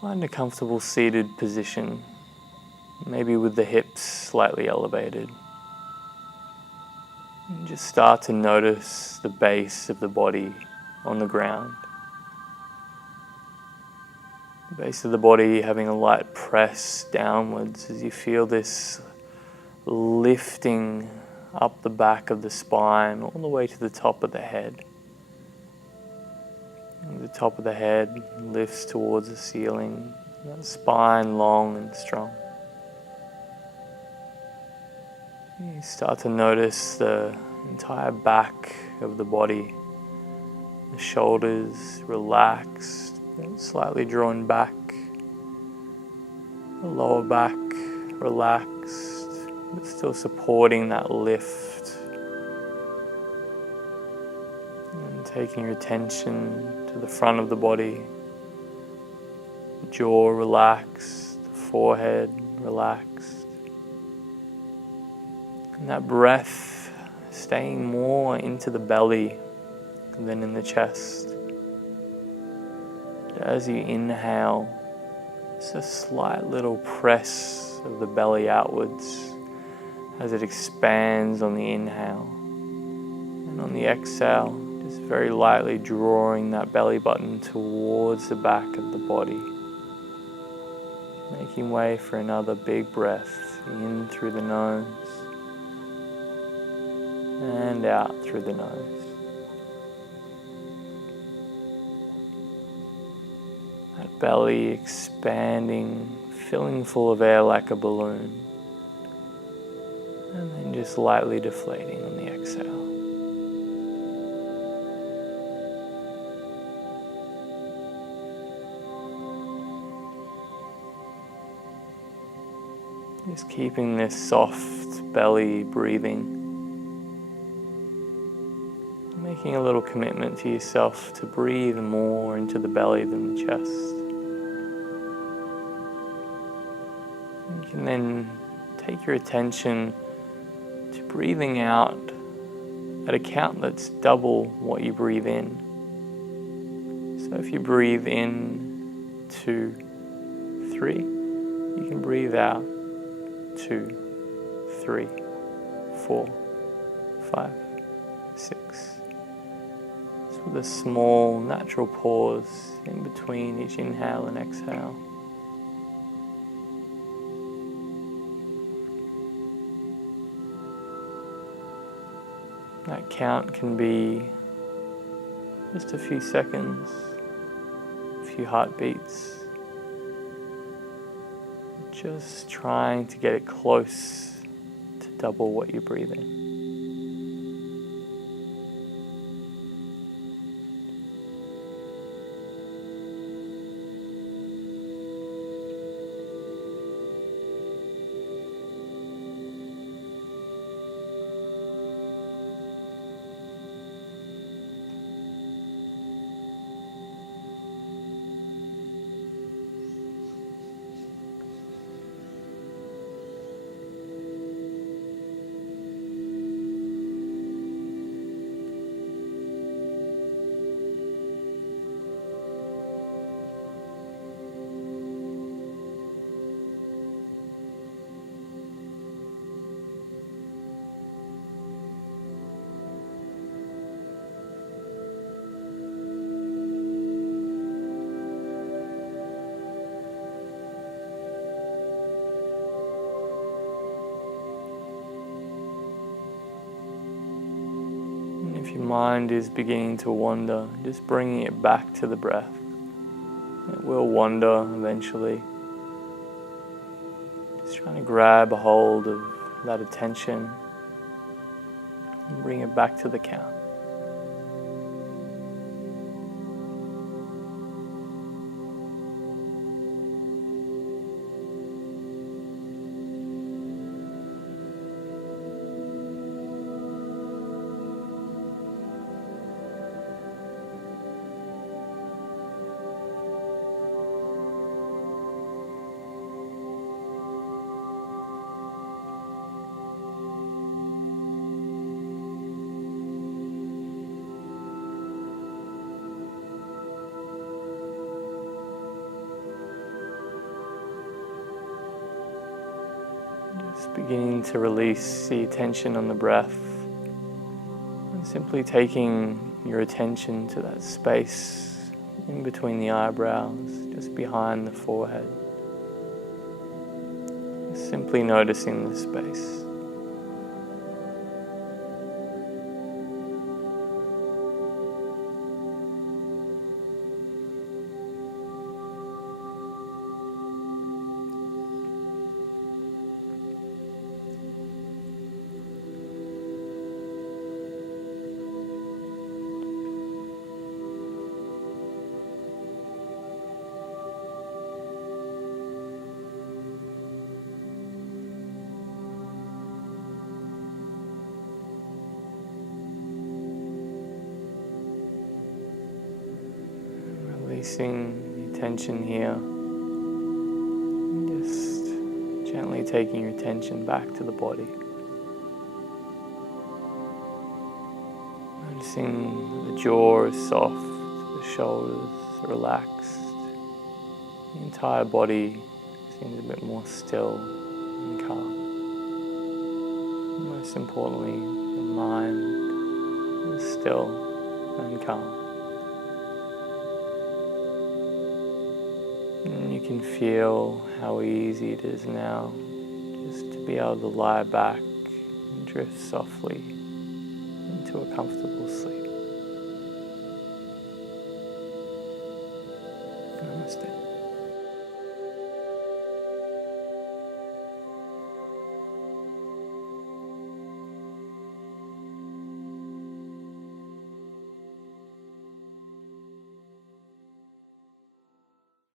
Find a comfortable seated position, maybe with the hips slightly elevated. And just start to notice the base of the body on the ground. The base of the body having a light press downwards as you feel this lifting up the back of the spine all the way to the top of the head. And the top of the head lifts towards the ceiling, that spine long and strong. You start to notice the entire back of the body, the shoulders relaxed, slightly drawn back, the lower back relaxed, but still supporting that lift. And taking your attention to the front of the body, the jaw relaxed, the forehead relaxed. And that breath staying more into the belly than in the chest. As you inhale, it's a slight little press of the belly outwards as it expands on the inhale. And on the exhale, just very lightly drawing that belly button towards the back of the body. Making way for another big breath in through the nose and out through the nose. That belly expanding, filling full of air like a balloon, and then just lightly deflating on the exhale. Just keeping this soft belly breathing. Making a little commitment to yourself to breathe more into the belly than the chest. You can then take your attention to breathing out at a count that's double what you breathe in. So if you breathe in 2, 3, you can breathe out 2, 3, 4, 5, 6. With a small natural pause in between each inhale and exhale. That count can be just a few seconds, a few heartbeats. Just trying to get it close to double what you breathe in. If your mind is beginning to wander, just bringing it back to the breath. It will wander eventually. Just trying to grab a hold of that attention and bring it back to the count. Just beginning to release the attention on the breath and simply taking your attention to that space in between the eyebrows, just behind the forehead. Just simply noticing the space. Releasing the attention here, and just gently taking your attention back to the body. Noticing the jaw is soft, the shoulders are relaxed, the entire body seems a bit more still and calm. And most importantly, the mind is still and calm. And you can feel how easy it is now just to be able to lie back and drift softly into a comfortable sleep. Namaste.